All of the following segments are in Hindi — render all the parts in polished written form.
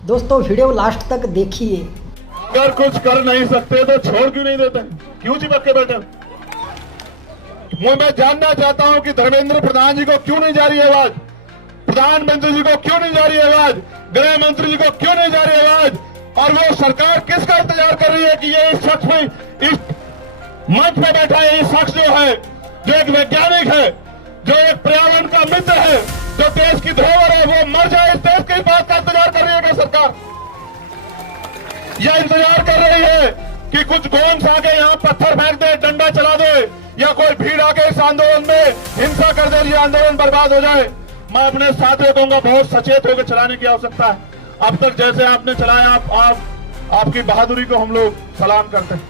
दोस्तों वीडियो लास्ट तक देखिए। अगर कुछ कर नहीं सकते तो छोड़ क्यों नहीं देते, क्यों चिपक के बैठे? मैं जानना चाहता हूं कि धर्मेंद्र प्रधान जी को क्यों नहीं जा रही आवाज, प्रधानमंत्री जी को क्यों नहीं जा रही आवाज, गृह मंत्री जी को क्यों नहीं जा रही आवाज, और वो सरकार किसका इंतजार कर रही है कि ये इस शख्स में, इस मंच पे बैठा है ये शख्स जो है, जो एक वैज्ञानिक है, जो एक पर्यावरण का मित्र है, जो देश की धरोहर है, वो मर जाए, इस देश की बात का इंतजार कर रही है क्या सरकार? यह इंतजार कर रही है कि कुछ गोंस आके यहाँ पत्थर फेंक दे, डंडा चला दे, या कोई भीड़ आके इस आंदोलन में हिंसा कर दे, ये आंदोलन बर्बाद हो जाए। मैं अपने साथियों कहूंगा बहुत सचेत होकर चलाने की आवश्यकता है। अब तक जैसे आपने चलाया, आपकी बहादुरी को हम लोग सलाम करते हैं।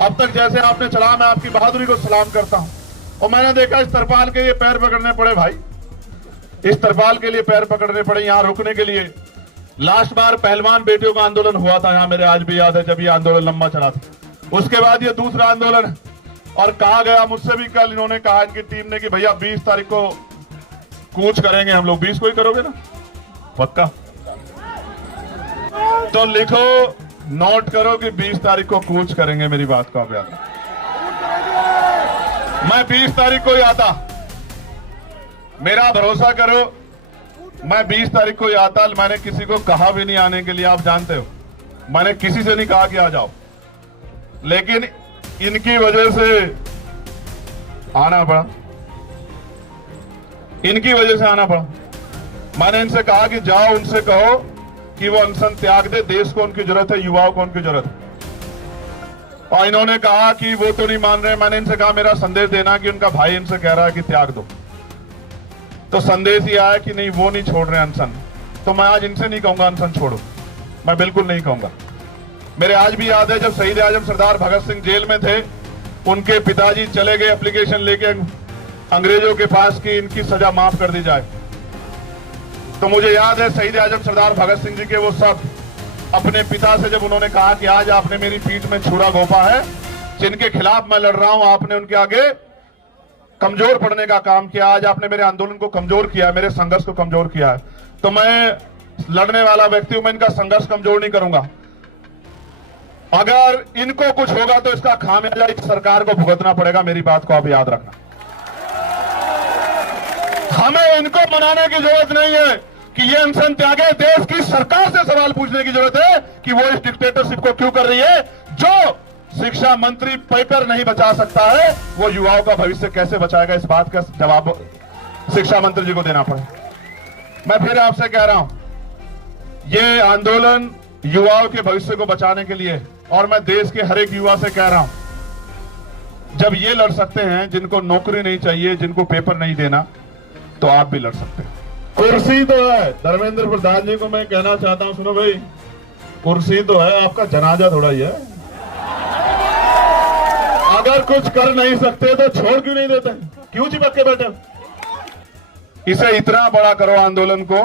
अब तक जैसे आपने चलाया, मैं आपकी बहादुरी को सलाम करता हूं। और मैंने देखा इस तरपाल के लिए पैर पकड़ने पड़े भाई, इस तरपाल के लिए पैर पकड़ने पड़े यहां रुकने के लिए। लास्ट बार पहलवान बेटियों का आंदोलन हुआ था यहां, मेरे आज भी याद है, जब ये आंदोलन लंबा चला था। उसके बाद ये दूसरा आंदोलन है। और कहा गया मुझसे भी कल, इन्होंने कहा इनकी टीम ने कि भैया 20 तारीख को कूच करेंगे हम लोग। 20 को ही करोगे ना पक्का? तो लिखो, नोट करो कि 20 तारीख को कूच करेंगे। मेरी बात को आप याद, मैं 20 तारीख को ही आता, मेरा भरोसा करो, मैं 20 तारीख को ही आता। मैंने किसी को कहा भी नहीं आने के लिए, आप जानते हो, मैंने किसी से नहीं कहा कि आ जाओ, लेकिन इनकी वजह से आना पड़ा, इनकी वजह से आना पड़ा। मैंने इनसे कहा कि जाओ, उनसे कहो कि वो अनशन त्याग दे, देश को उनकी जरूरत है, युवाओं को उनकी जरूरत है। और इन्होंने कहा कि वो तो नहीं मान रहे। मैंने इनसे कहा मेरा संदेश देना कि उनका भाई इनसे कह रहा है कि त्याग दो। तो संदेश ये आया कि नहीं, वो नहीं छोड़ रहे अनशन। तो मैं आज इनसे नहीं कहूंगा अनशन छोड़ो, मैं बिल्कुल नहीं कहूंगा। मेरे आज भी याद है जब शहीद आजम सरदार भगत सिंह जेल में थे, उनके पिताजी चले गए एप्लीकेशन लेके अंग्रेजों के पास कि इनकी सजा माफ कर दी जाए। तो मुझे याद है शहीद आजम सरदार भगत सिंह जी के वो सब अपने पिता से जब उन्होंने कहा कि आज आपने मेरी पीठ में छुरा घोंपा है, जिनके खिलाफ मैं लड़ रहा हूं, आपने उनके आगे कमजोर पड़ने का काम किया, आज आपने मेरे आंदोलन को कमजोर किया है, मेरे संघर्ष को कमजोर किया है। तो मैं लड़ने वाला व्यक्ति हूं, मैं इनका संघर्ष कमजोर नहीं करूंगा। अगर इनको कुछ होगा तो इसका खामियाजा इस सरकार को भुगतना पड़ेगा। मेरी बात को आप याद रखना। हमें इनको मनाने की जरूरत नहीं है कि ये अनशन त्यागे, देश की सरकार से सवाल पूछने की जरूरत है कि वो इस डिक्टेटरशिप को क्यों कर रही है। जो शिक्षा मंत्री पेपर नहीं बचा सकता है, वो युवाओं का भविष्य कैसे बचाएगा, इस बात का जवाब शिक्षा मंत्री जी को देना पड़े। मैं फिर आपसे कह रहा हूं, ये आंदोलन युवाओं के भविष्य को बचाने के लिए, और मैं देश के हर एक युवा से कह रहा हूं, जब ये लड़ सकते हैं, जिनको नौकरी नहीं चाहिए, जिनको पेपर नहीं देना, तो आप भी लड़ सकते हैं। कुर्सी तो है, धर्मेंद्र प्रधान जी को मैं कहना चाहता हूं, सुनो भाई, कुर्सी तो है, आपका जनाजा थोड़ा ही है। अगर कुछ कर नहीं सकते तो छोड़ क्यों नहीं देते, क्यों चिपक के बैठे? इसे इतना बड़ा करो आंदोलन को,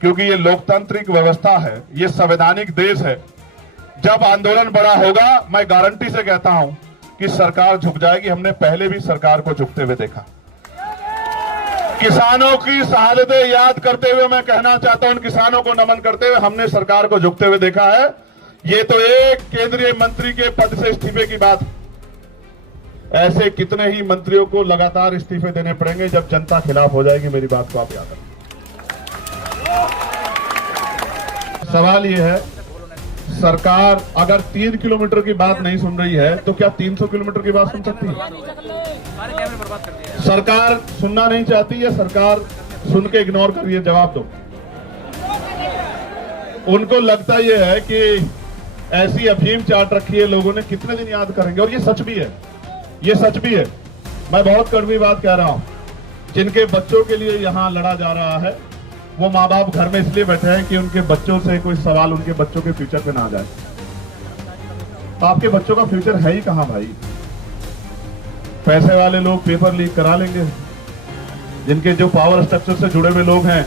क्योंकि ये लोकतांत्रिक व्यवस्था है, ये संवैधानिक देश है। जब आंदोलन बड़ा होगा, मैं गारंटी से कहता हूं कि सरकार झुक जाएगी। हमने पहले भी सरकार को झुकते हुए देखा। किसानों की हालतें याद करते हुए मैं कहना चाहता हूं, उन किसानों को नमन करते हुए हमने सरकार को झुकते हुए देखा है। ये तो एक केंद्रीय मंत्री के पद से इस्तीफे की बात, ऐसे कितने ही मंत्रियों को लगातार इस्तीफे देने पड़ेंगे जब जनता खिलाफ हो जाएगी। मेरी बात को आप याद रखें। सवाल यह है, सरकार अगर 3 किलोमीटर की बात नहीं सुन रही है तो क्या 300 किलोमीटर की बात सुन सकती है? सरकार सुनना नहीं चाहती है, सरकार सुन के इग्नोर कर रही है। जवाब दो। उनको लगता यह है कि ऐसी अफीम चाट रखी है लोगों ने, कितने दिन याद करेंगे। और ये सच भी है, ये सच भी है। मैं बहुत कड़वी बात कह रहा हूं, जिनके बच्चों के लिए यहां लड़ा जा रहा है, वो माँ बाप घर में इसलिए बैठे हैं कि उनके बच्चों से कोई सवाल उनके बच्चों के फ्यूचर पे ना आ जाए। तो आपके बच्चों का फ्यूचर है ही कहां भाई? पैसे वाले लोग पेपर लीक करा लेंगे, जिनके जो पावर स्ट्रक्चर से जुड़े हुए लोग हैं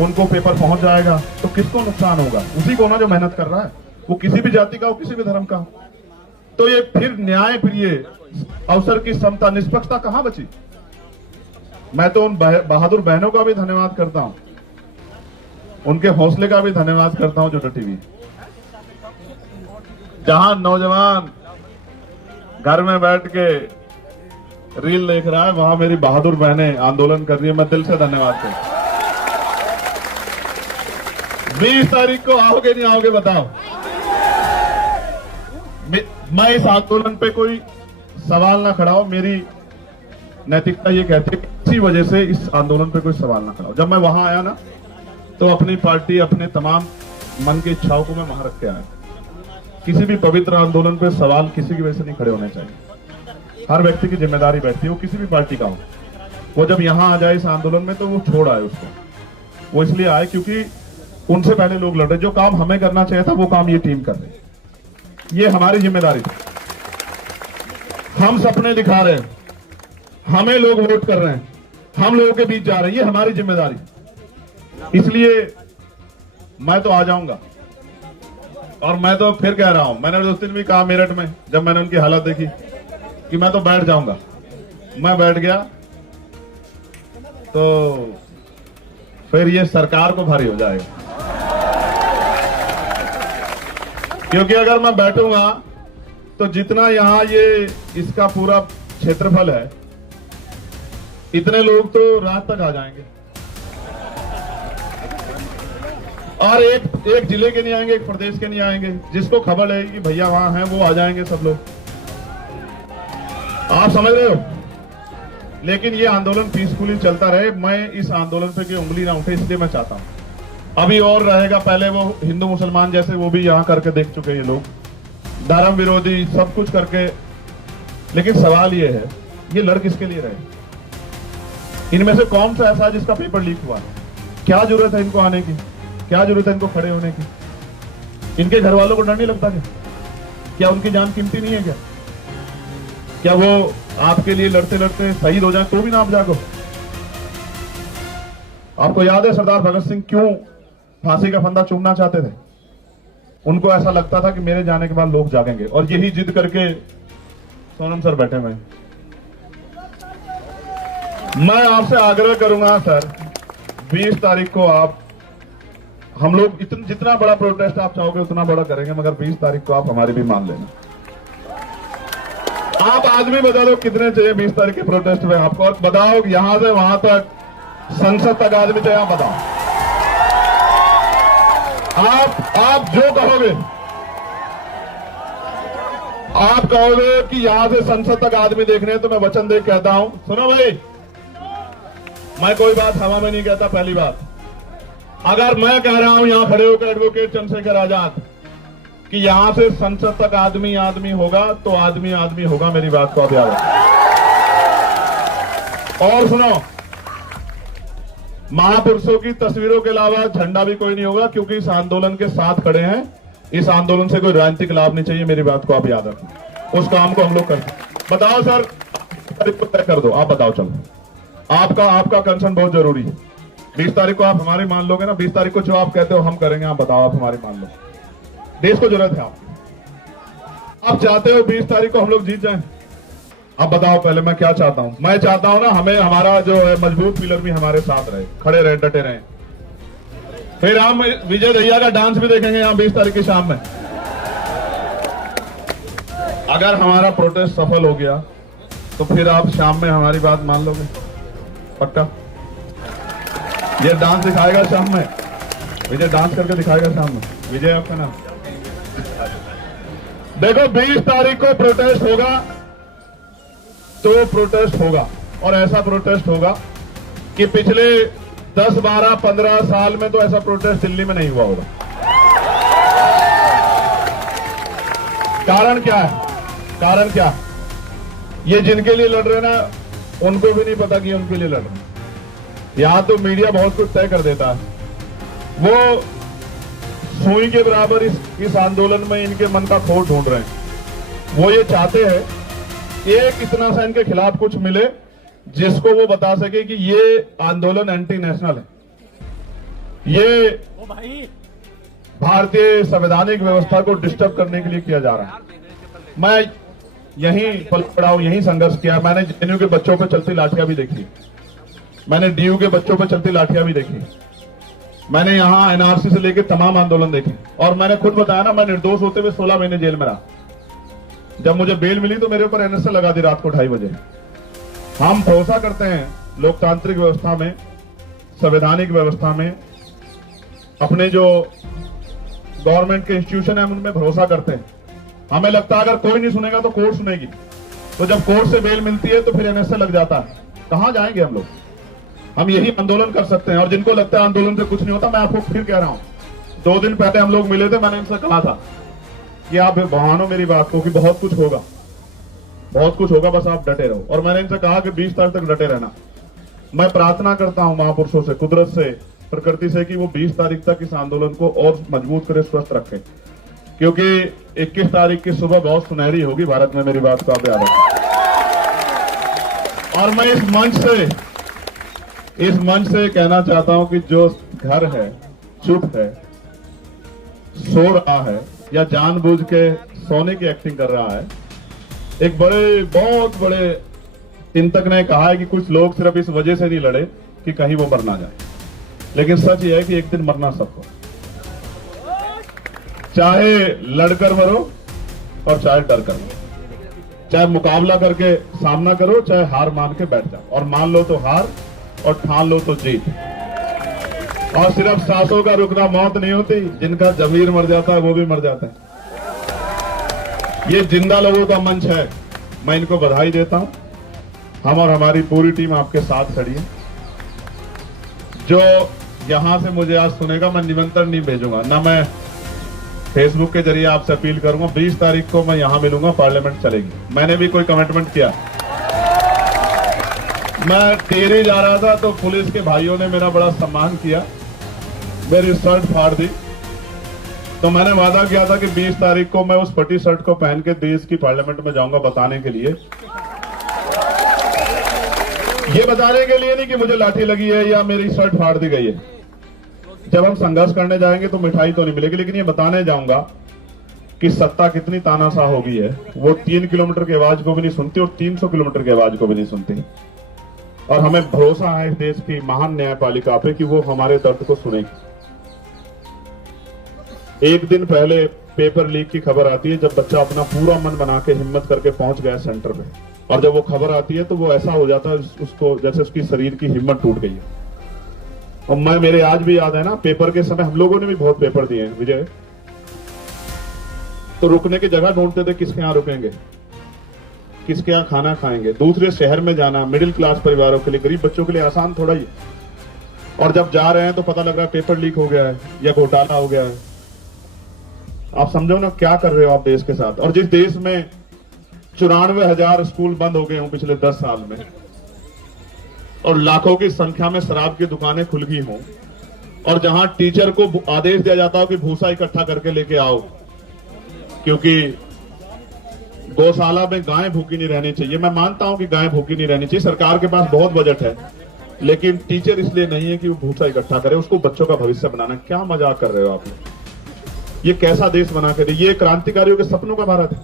उनको पेपर पहुंच जाएगा, तो किसको नुकसान होगा? उसी को ना जो मेहनत कर रहा है, वो किसी भी जाति का हो, किसी भी धर्म का हो। तो ये फिर न्याय प्रिय, अवसर की समता, निष्पक्षता कहां बची? मैं तो उन बहादुर बहनों का भी धन्यवाद करता हूं उनके हौसले का भी धन्यवाद करता हूं जो डटी हुई। जहां नौजवान घर में बैठ के रील देख रहा है, वहां मेरी बहादुर बहनें आंदोलन कर रही है। मैं दिल से धन्यवाद करता हूं। 20 तारीख को आओगे नहीं आओगे बताओ। मैं इस आंदोलन पे कोई सवाल ना खड़ा हो, मेरी नैतिकता ये कहती है इसी वजह से इस आंदोलन पे कोई सवाल ना खड़ा हो। जब मैं वहां आया ना तो अपनी पार्टी, अपने तमाम मन की इच्छाओं को मैं वहां रख के आया। किसी भी पवित्र आंदोलन पे सवाल किसी की वजह से नहीं खड़े होने चाहिए। हर व्यक्ति की जिम्मेदारी बैठती है, वो किसी भी पार्टी का हो। वो जब यहां आ जाए इस आंदोलन में तो वो छोड़ आए उसको। वो इसलिए आए क्योंकि उनसे पहले लोग लड़ रहे। जो काम हमें करना चाहिए था वो काम ये टीम कर रही। ये हमारी जिम्मेदारी थी। हम सपने दिखा रहे हैं, हमें लोग वोट कर रहे हैं, हम लोगों के बीच जा रहे हैं, ये हमारी जिम्मेदारी। इसलिए मैं तो आ जाऊंगा। और मैं तो फिर कह रहा हूं, मैंने उस दिन भी कहा मेरठ में जब मैंने उनकी हालत देखी कि मैं तो बैठ जाऊंगा। मैं बैठ गया तो फिर ये सरकार को भारी हो जाएगा। क्योंकि अगर मैं बैठूंगा तो जितना यहां ये इसका पूरा क्षेत्रफल है, इतने लोग तो रात तक आ जाएंगे। और एक जिले के नहीं आएंगे, एक प्रदेश के नहीं आएंगे। जिसको खबर है कि भैया वहां हैं वो आ जाएंगे सब लोग। आप समझ रहे हो। लेकिन ये आंदोलन पीसफुली चलता रहे। मैं इस आंदोलन पे कोई उंगली ना उठे, इसलिए मैं चाहता हूं। अभी और रहेगा। पहले वो हिंदू मुसलमान जैसे वो भी यहां करके देख चुके हैं ये लोग, धर्म विरोधी सब कुछ करके। लेकिन सवाल ये है, ये लड़ किसके लिए रहे? इनमें से कौन सा ऐसा जिसका पेपर लीक हुआ है? क्या जरूरत है इनको आने की? क्या जरूरत है इनको खड़े होने की? इनके घर वालों को डर नहीं लगता क्या उनकी जान कीमती नहीं है? क्या वो आपके लिए लड़ते लड़ते शहीद हो जाए तो भी ना आप जागो? आपको याद है सरदार भगत सिंह क्यों फांसी का फंदा चूमना चाहते थे? उनको ऐसा लगता था कि मेरे जाने के बाद लोग जागेंगे। और यही जिद करके सोनम सर बैठे हुए। मैं आपसे आग्रह करूंगा सर, 20 तारीख को आप, हम लोग जितना बड़ा प्रोटेस्ट आप चाहोगे उतना बड़ा करेंगे, मगर 20 तारीख को आप हमारी भी मान लेना। आप आदमी बता दो कितने चाहिए 20 तारीख के प्रोटेस्ट में आपको, और बताओ यहां से वहां तक, संसद तक आदमी चाहिए। आप बताओ, आप जो कहोगे, आप कहोगे कि यहां से संसद तक आदमी देखने हैं, तो मैं वचन दे कहता हूं। सुनो भाई, मैं कोई बात हवा में नहीं कहता। पहली बात, अगर मैं कह रहा हूं यहां खड़े होकर एडवोकेट चंद्रशेखर आजाद कि यहां से संसद तक आदमी आदमी होगा, तो आदमी आदमी होगा। मेरी बात को आप याद रखें। और सुनो, महापुरुषों की तस्वीरों के अलावा झंडा भी कोई नहीं होगा, क्योंकि इस आंदोलन के साथ खड़े हैं। इस आंदोलन से कोई राजनीतिक लाभ नहीं चाहिए। मेरी बात को आप याद रखें। उस काम को हम लोग करते। बताओ सर, तय कर दो। आप बताओ, चलो, आपका कंसर्न बहुत जरूरी है। 20 तारीख को आप हमारी मान लोगे ना? 20 तारीख को जो आप कहते हो हम करेंगे। आप बताओ, आप हमारी मान लो। देश को जरूरत है आपकी। आप चाहते हो 20 तारीख को हम लोग जीत जाएं? आप बताओ पहले, मैं क्या चाहता हूं? मैं चाहता हूं ना, हमें हमारा जो है मजबूत पिलर भी हमारे साथ रहे, खड़े रहे, डटे रहे। फिर हम विजय दहिया का डांस भी देखेंगे यहां 20 तारीख की शाम में। अगर हमारा प्रोटेस्ट सफल हो गया तो फिर आप शाम में हमारी बात मान लोगे? पक्का? ये डांस दिखाएगा शाम में, विजय डांस करके दिखाएगा शाम में। विजय आपका नाम। देखो, 20 तारीख को प्रोटेस्ट होगा तो प्रोटेस्ट होगा, और ऐसा प्रोटेस्ट होगा कि पिछले 10, 12, 15 साल में तो ऐसा प्रोटेस्ट दिल्ली में नहीं हुआ होगा। कारण क्या है? कारण क्या? ये जिनके लिए लड़ रहे हैं ना, उनको भी नहीं पता कि उनके लिए लड़ रहे हैं। यहां तो मीडिया बहुत कुछ तय कर देता है। वो सुई के बराबर इस आंदोलन में इनके मन का खोट ढूंढ रहे हैं। वो ये चाहते हैं एक इतना सा इनके खिलाफ कुछ मिले जिसको वो बता सके कि ये आंदोलन एंटी नेशनल है, ये भारतीय संवैधानिक व्यवस्था को डिस्टर्ब करने के लिए किया जा रहा है। मैं यहीं पल पड़ा हूं, यहीं संघर्ष किया। मैंने जेएनयू के बच्चों पर चलती लाठियां भी देखी, मैंने डीयू के बच्चों पर चलती लाठियां भी देखी। मैंने यहाँ एनआरसी से लेकर तमाम आंदोलन देखे और मैंने खुद बताया ना, मैं निर्दोष होते हुए 16 महीने जेल में रहा। जब मुझे बेल मिली तो मेरे ऊपर एनएसए लगा दी रात को 2:30 बजे। हम भरोसा करते हैं लोकतांत्रिक व्यवस्था में, संवैधानिक व्यवस्था में, अपने जो गवर्नमेंट के इंस्टीट्यूशन है उनमें भरोसा करते हैं। हमें लगता है अगर कोई नहीं सुनेगा तो कोर्ट सुनेगी, तो जब कोर्ट से बेल मिलती है तो फिर एनएसए लग जाता है। कहां जाएंगे हम लोग? हम यही आंदोलन कर सकते हैं। और जिनको लगता है आंदोलन से कुछ नहीं होता, मैं आपको फिर कह रहा हूं, 2 दिन पहले हम लोग मिले थे, मैंने इनसे कहा था कि आप बहानो मेरी बात को कि बहुत कुछ होगा, बहुत कुछ होगा, बस आप डटे रहो। और मैंने इनसे कहा कि 20 तारीख तक डटे रहना। मैं प्रार्थना करता हूं महापुरुषों से, कुदरत से, प्रकृति से कि वो 20 तारीख तक इस आंदोलन को और मजबूत करे, स्वस्थ रखें, क्योंकि 21 तारीख की सुबह बहुत सुनहरी होगी भारत में। मेरी बात को आप याद रखें। और मैं इस मंच से कहना चाहता हूं कि जो घर है, चुप है, सो रहा है या जानबूझ के सोने की एक्टिंग कर रहा है, एक बहुत बड़े चिंतक ने कहा है कि कुछ लोग सिर्फ इस वजह से नहीं लड़े कि कहीं वो मर ना जाए, लेकिन सच ये है कि एक दिन मरना सबको, चाहे लड़कर मरो और चाहे डर कर मरो, चाहे मुकाबला करके सामना करो, चाहे हार मान के बैठ जाओ। और मान लो तो हार और ठान लो तो जीत। और सिर्फ सांसों का रुकना मौत नहीं होती, जिनका जमीर मर जाता है वो भी मर जाता है। ये जिंदा लोगों का मंच है, मैं इनको बधाई देता हूं। हम और हमारी पूरी टीम आपके साथ खड़ी है। जो यहां से मुझे आज सुनेगा, मैं निमंत्रण नहीं भेजूंगा, ना मैं फेसबुक के जरिए आपसे अपील करूंगा। 20 तारीख को मैं यहां मिलूंगा, पार्लियामेंट चलेगी। मैंने भी कोई कमिटमेंट किया, मैं टेरे जा रहा था तो पुलिस के भाइयों ने मेरा बड़ा सम्मान किया, मेरी शर्ट फाड़ दी, तो मैंने वादा किया था कि 20 तारीख को मैं उस फटी शर्ट को पहन के देश की पार्लियामेंट में जाऊंगा, बताने के लिए, ये बताने के लिए नहीं कि मुझे लाठी लगी है या मेरी शर्ट फाड़ दी गई है। जब हम संघर्ष करने जाएंगे तो मिठाई तो नहीं मिलेगी, लेकिन ये बताने जाऊंगा कि सत्ता कितनी तानाशाह हो गई है। वो 3 किलोमीटर की आवाज को भी नहीं सुनती और 300 किलोमीटर की आवाज को भी नहीं सुनती। और हमें भरोसा है इस देश की महान न्यायपालिका पे कि वो हमारे दर्द को सुनेगी। एक दिन पहले पेपर लीक की खबर आती है, जब बच्चा अपना पूरा मन बना के हिम्मत करके पहुंच गया सेंटर पे, और जब वो खबर आती है तो वो ऐसा हो जाता है उसको जैसे उसकी शरीर की हिम्मत टूट गई है। और मेरे आज भी याद है ना, पेपर के समय हम लोगों ने भी बहुत पेपर दिए हैं विजय, तो रुकने की जगह ढूंढते थे, किसके यहाँ रुकेंगे, किसके यहाँ खाना खाएंगे। दूसरे शहर में जाना मिडिल क्लास परिवारों के लिए, गरीब बच्चों के लिए आसान थोड़ा ही। और जब जा रहे हैं तो पता लग रहा है पेपर लीक हो गया है या घोटाला हो गया है। आप समझो ना क्या कर रहे हो आप देश के साथ। और जिस देश में 94,000 स्कूल बंद हो गए हों पिछले 10 साल में, और लाखों की संख्या में शराब की दुकानें खुल गई हों, और जहां टीचर को आदेश दिया जाता हो कि भूसा इकट्ठा करके लेके आओ, क्योंकि गौशाला में गाय भूखी नहीं रहनी चाहिए। मैं मानता हूं कि गाय भूखी नहीं रहनी चाहिए, सरकार के पास बहुत बजट है, लेकिन टीचर इसलिए नहीं है कि वो भूसा इकट्ठा करे, उसको बच्चों का भविष्य बनाना। क्या मजाक कर रहे हो आप? ये कैसा देश बना के दे? ये क्रांतिकारियों के सपनों का भारत है,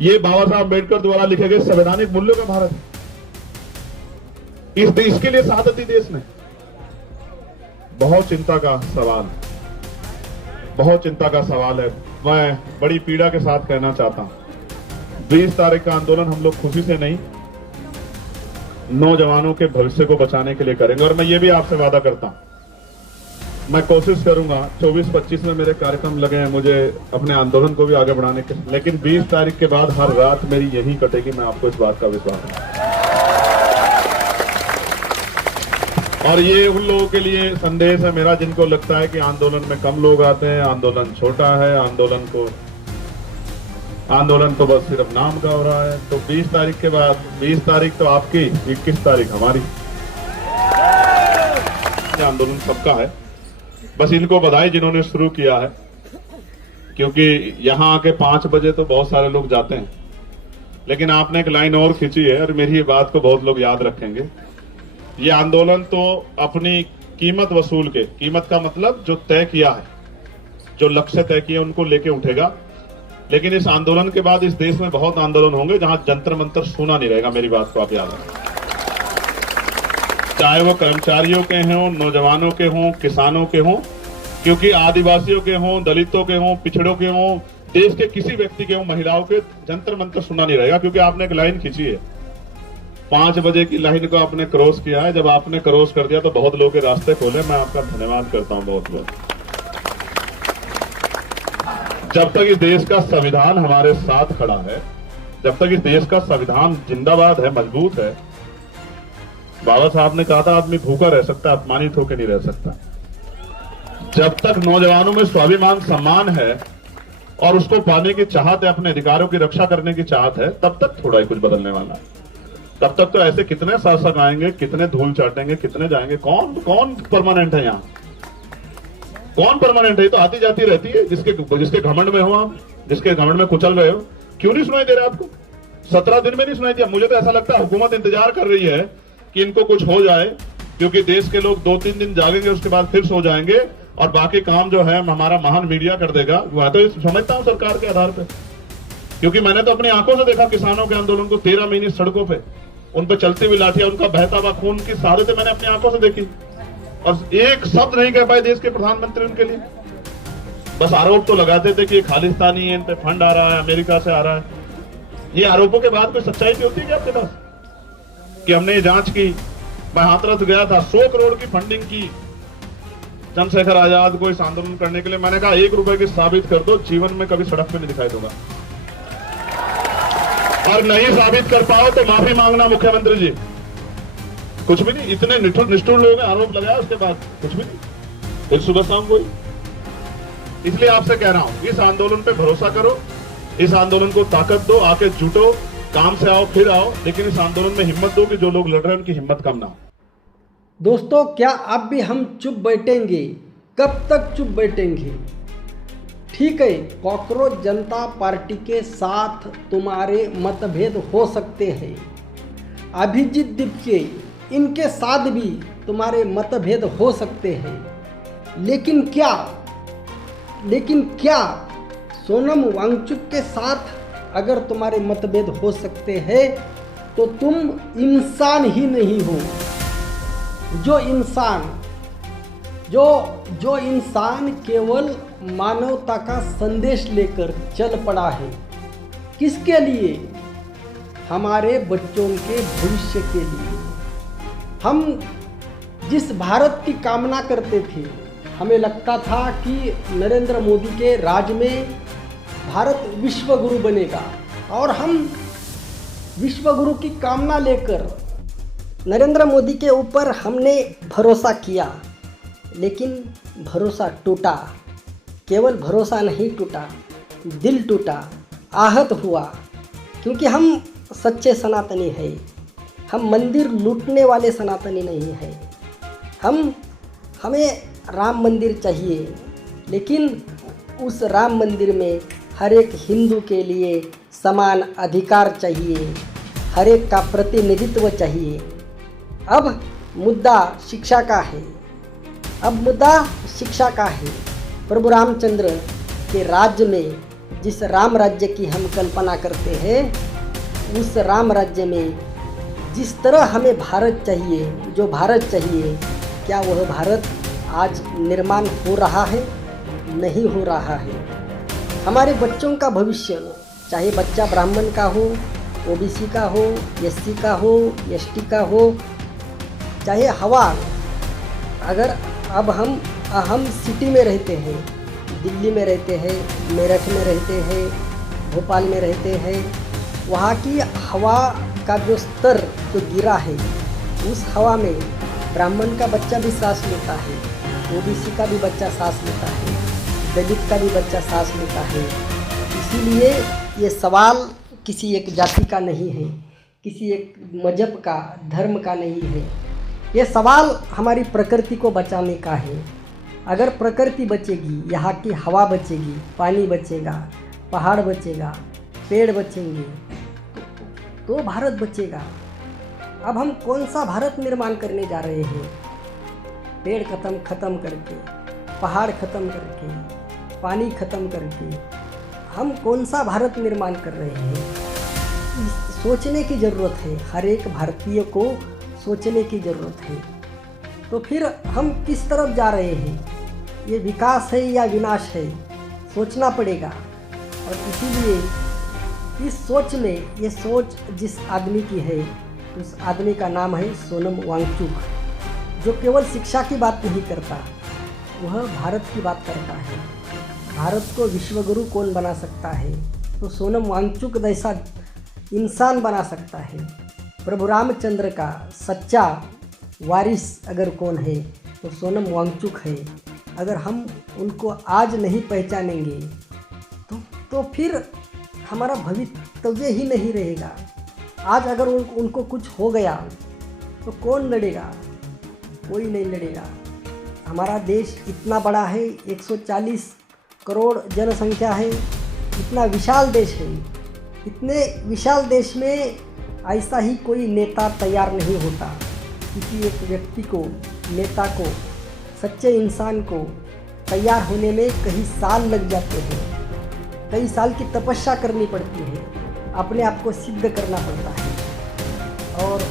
ये बाबा साहब अम्बेडकर द्वारा लिखे गए संवैधानिक मूल्यों का भारत है। इस देश के लिए शहादत दी देश ने। बहुत चिंता का सवाल, बहुत चिंता का सवाल है। मैं बड़ी पीड़ा के साथ कहना चाहता हूं, 20 तारीख का आंदोलन हम लोग खुशी से नहीं, नौजवानों के भविष्य को बचाने के लिए करेंगे। और मैं ये भी आपसे वादा करता हूं, मैं कोशिश करूंगा, 24-25 में मेरे कार्यक्रम लगे हैं मुझे अपने आंदोलन को भी आगे बढ़ाने के, लेकिन 20 तारीख के बाद हर रात मेरी यही कटेगी। मैं आपको इस बात का विश्वास है। और ये उन लोगों के लिए संदेश है मेरा जिनको लगता है कि आंदोलन में कम लोग आते हैं, आंदोलन छोटा है, आंदोलन तो बस सिर्फ नाम का हो रहा है। तो 20 तारीख के बाद, 20 तारीख तो आपकी, 21 तारीख हमारी, आंदोलन सबका है। बस इनको बधाई जिन्होंने शुरू किया है, क्योंकि यहां आके 5 बजे तो बहुत सारे लोग जाते हैं, लेकिन आपने एक लाइन और खींची है और मेरी ये बात को बहुत लोग याद रखेंगे। ये आंदोलन तो अपनी कीमत वसूल के, कीमत का मतलब जो तय किया है, जो लक्ष्य तय किया उनको लेके उठेगा। लेकिन इस आंदोलन के बाद इस देश में बहुत आंदोलन होंगे जहां जंतर मंतर सूना नहीं रहेगा। मेरी बात को आप याद रखें। चाहे वो कर्मचारियों के हों, नौजवानों के हों, किसानों के हों, क्योंकि आदिवासियों के हों, दलितों के हों, पिछड़ों के हों, देश के किसी व्यक्ति के हों, महिलाओं के जंतर मंतर सुनना नहीं रहेगा। क्योंकि आपने एक लाइन खींची है, 5 बजे की लाइन को आपने क्रॉस किया है। जब आपने क्रॉस कर दिया तो बहुत लोगों के रास्ते खोले। मैं आपका धन्यवाद करता हूं बहुत बहुत। जब तक इस देश का संविधान हमारे साथ खड़ा है, जब तक इस देश का संविधान जिंदाबाद है, मजबूत है, बाबा साहब ने कहा था आदमी भूखा रह सकता है, अपमानित होकर नहीं रह सकता। जब तक नौजवानों में स्वाभिमान, सम्मान है और उसको पाने की चाहत है, अपने अधिकारों की रक्षा करने की चाहत है, तब तक थोड़ा ही कुछ बदलने वाला है। तब तक तो ऐसे कितने शासक आएंगे, कितने धूल चाटेंगे, कितने जाएंगे। कौन कौन परमानेंट है यहाँ? कौन परमानेंट है? तो आती जाती रहती है। जिसके घमंड में हो आप, जिसके घमंड में कुचल रहे हो, क्यों नहीं सुनाई दे रहा आपको? 17 दिन में नहीं सुनाई दिया। मुझे तो ऐसा लगता है हुकूमत इंतजार कर रही है कि इनको कुछ हो जाए, क्योंकि देश के लोग 2-3 दिन जागेंगे, उसके बाद फिर सो जाएंगे और बाकी काम जो है हमारा महान मीडिया कर देगा। मैं तो समझता हूं सरकार के आधार पे, क्योंकि मैंने तो अपनी आंखों से देखा किसानों के आंदोलन को। 13 महीने सड़कों पे, उन पर चलती हुई लाठियां, उनका बहता हुआ खून की शहादतें मैंने अपनी आंखों से देखी, और एक शब्द नहीं कह पाए देश के प्रधानमंत्री उनके लिए। बस आरोप तो लगाते थे कि ये खालिस्तानी है, इन पे फंड आ रहा है, अमेरिका से आ रहा है। ये आरोपों के बाद कोई सच्चाई नहीं होती क्या आपके पास? कि हमने ये जांच की, मैं हाथरस गया था, 100 करोड़ की फंडिंग की चंद्रशेखर आजाद को इस आंदोलन करने के लिए। मैंने कहा 1 रुपए की साबित कर दो, जीवन में कभी सड़क पे नहीं दिखाई दूंगा। और नहीं साबित कर पाओ तो माफी मांगना मुख्यमंत्री जी। कुछ भी नहीं, इतने निष्ठुर लोग हैं, आरोप लगाया उसके बाद कुछ भी नहीं, फिर सुबह शाम कोई। इसलिए आपसे कह रहा हूं, इस आंदोलन पे भरोसा करो, इस आंदोलन को ताकत दो, आके जुटो, काम से आओ फिर आओ, लेकिन इस आंदोलन में हिम्मत दो कि जो लोग लड़ रहे हैं उनकी हिम्मत कम ना हो। दोस्तों, क्या अब भी हम चुप बैठेंगे? कब तक चुप बैठेंगे? ठीक है, कॉकरोच जनता पार्टी के साथ तुम्हारे मतभेद हो सकते हैं, अभिजीत दीपके इनके साथ भी तुम्हारे मतभेद हो सकते हैं, लेकिन क्या सोनम वांगचुक के साथ अगर तुम्हारे मतभेद हो सकते हैं तो तुम इंसान ही नहीं हो। जो इंसान केवल मानवता का संदेश लेकर चल पड़ा है, किसके लिए? हमारे बच्चों के भविष्य के लिए। हम जिस भारत की कामना करते थे, हमें लगता था कि नरेंद्र मोदी के राज में भारत विश्व गुरु बनेगा, और हम विश्व गुरु की कामना लेकर नरेंद्र मोदी के ऊपर हमने भरोसा किया, लेकिन भरोसा टूटा। केवल भरोसा नहीं टूटा, दिल टूटा, आहत हुआ, क्योंकि हम सच्चे सनातनी हैं। हम मंदिर लूटने वाले सनातनी नहीं हैं। हमें राम मंदिर चाहिए, लेकिन उस राम मंदिर में हर एक हिंदू के लिए समान अधिकार चाहिए, हर एक का प्रतिनिधित्व चाहिए। अब मुद्दा शिक्षा का है। प्रभु रामचंद्र के राज्य में जिस राम राज्य की हम कल्पना करते हैं, उस राम राज्य में जिस तरह हमें भारत चाहिए, जो भारत चाहिए, क्या वह भारत आज निर्माण हो रहा है? नहीं हो रहा है। हमारे बच्चों का भविष्य, चाहे बच्चा ब्राह्मण का हो, ओबीसी का हो, एससी का हो, एसटी का हो, चाहे हवा, अगर अब हम सिटी में रहते हैं, दिल्ली में रहते हैं, मेरठ में रहते हैं, भोपाल में रहते हैं, वहाँ की हवा का जो स्तर जो गिरा है, उस हवा में ब्राह्मण का बच्चा भी सांस लेता है, ओबीसी का भी बच्चा सांस लेता है, दलित का भी बच्चा सांस लेता है। इसीलिए ये सवाल किसी एक जाति का नहीं है, किसी एक मजहब का, धर्म का नहीं है। ये सवाल हमारी प्रकृति को बचाने का है। अगर प्रकृति बचेगी, यहाँ की हवा बचेगी, पानी बचेगा, पहाड़ बचेगा, पेड़ बचेंगे, तो भारत बचेगा। अब हम कौन सा भारत निर्माण करने जा रहे हैं? पेड़ खत्म करके, पहाड़ खत्म करके, पानी खत्म करके हम कौन सा भारत निर्माण कर रहे हैं? सोचने की ज़रूरत है। हर एक भारतीय को सोचने की ज़रूरत है। तो फिर हम किस तरफ जा रहे हैं, ये विकास है या विनाश है, सोचना पड़ेगा। और इसीलिए इस सोच में, ये सोच जिस आदमी की है, उस आदमी का नाम है सोनम वांगचुक, जो केवल शिक्षा की बात नहीं करता, वह भारत की बात करता है। भारत को विश्वगुरु कौन बना सकता है, तो सोनम वांगचुक जैसा इंसान बना सकता है। प्रभु रामचंद्र का सच्चा वारिस अगर कौन है तो सोनम वांगचुक है। अगर हम उनको आज नहीं पहचानेंगे तो फिर हमारा भवितव्य ही नहीं रहेगा। आज अगर उनको कुछ हो गया तो कौन लड़ेगा? कोई नहीं लड़ेगा। हमारा देश इतना बड़ा है, 140 करोड़ जनसंख्या है, इतना विशाल देश है। इतने विशाल देश में ऐसा ही कोई नेता तैयार नहीं होता। किसी एक व्यक्ति को, नेता को, सच्चे इंसान को तैयार होने में कई साल लग जाते हैं, कई साल की तपस्या करनी पड़ती है, अपने आप को सिद्ध करना पड़ता है। और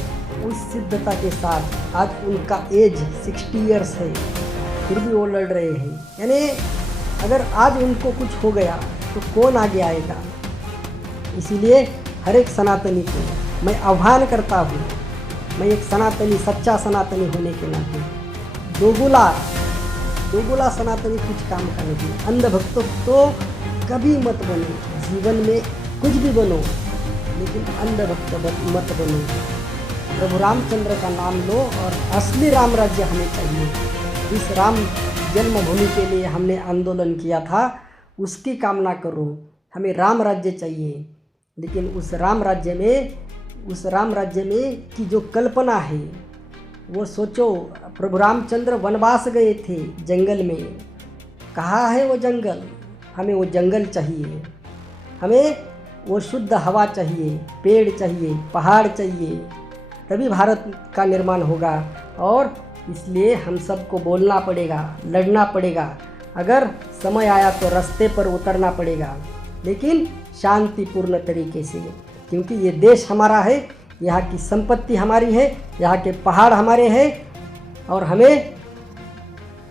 उस सिद्धता के साथ आज उनका एज 60 इयर्स है, फिर भी वो लड़ रहे हैं। यानी अगर आज उनको कुछ हो गया तो कौन आगे आएगा? इसीलिए हर एक सनातनी को मैं आह्वान करता हूँ, मैं एक सनातनी, सच्चा सनातनी होने के नाते, दोगुला सनातनी कुछ काम का नहीं। अंधभक्त तो कभी मत बनो, जीवन में कुछ भी बनो, लेकिन अंधभक्त मत बनो। प्रभु रामचंद्र का नाम लो और असली राम राज्य हमें चाहिए। इस राम जन्मभूमि के लिए हमने आंदोलन किया था, उसकी कामना करो। हमें राम राज्य चाहिए, लेकिन उस राम राज्य में की जो कल्पना है वो सोचो। प्रभु रामचंद्र वनवास गए थे जंगल में, कहाँ है वो जंगल? हमें वो जंगल चाहिए, हमें वो शुद्ध हवा चाहिए, पेड़ चाहिए, पहाड़ चाहिए, तभी भारत का निर्माण होगा। और इसलिए हम सबको बोलना पड़ेगा, लड़ना पड़ेगा। अगर समय आया तो रास्ते पर उतरना पड़ेगा, लेकिन शांतिपूर्ण तरीके से, क्योंकि ये देश हमारा है, यहाँ की संपत्ति हमारी है, यहाँ के पहाड़ हमारे हैं, और हमें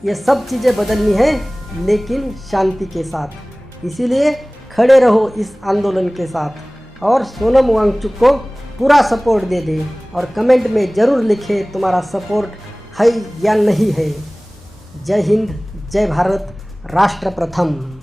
ये सब चीज़ें बदलनी है, लेकिन शांति के साथ। इसीलिए खड़े रहो इस आंदोलन के साथ, और सोनम वांगचुक को पूरा सपोर्ट दे दे, और कमेंट में ज़रूर लिखे तुम्हारा सपोर्ट है या नहीं है। जय हिंद, जय भारत, राष्ट्र प्रथम।